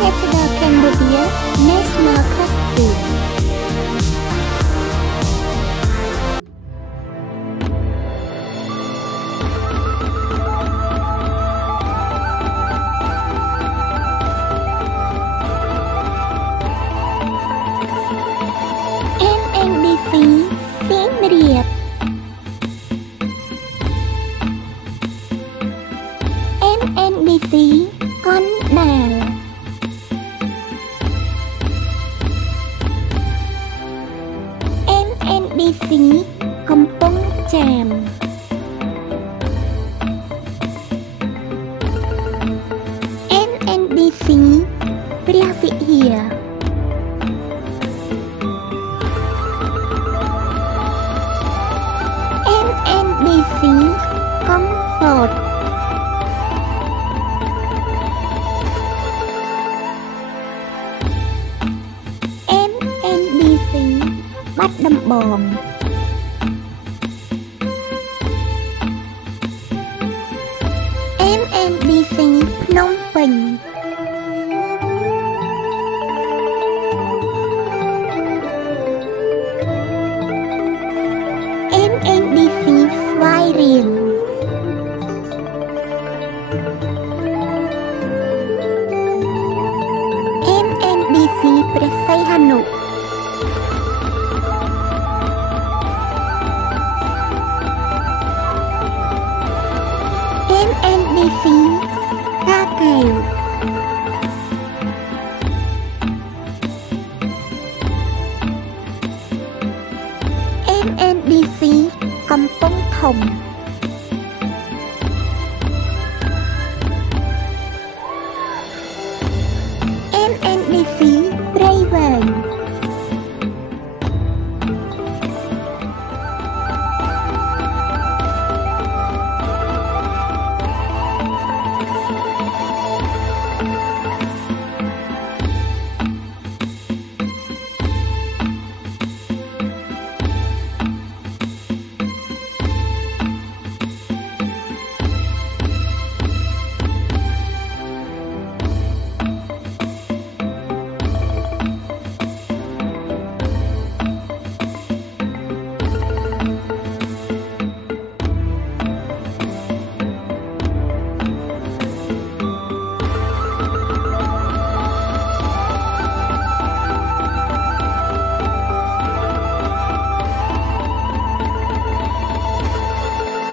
National Cambodia National Costume. MNDC Siem Reap. MNDC Con Đàn. MNDCកំពង់ចាម. MNDC ព្រះវិហារ. MNDC កំពត. MNDC បាត់ដំបង. MNDC ភ្នំពេញ.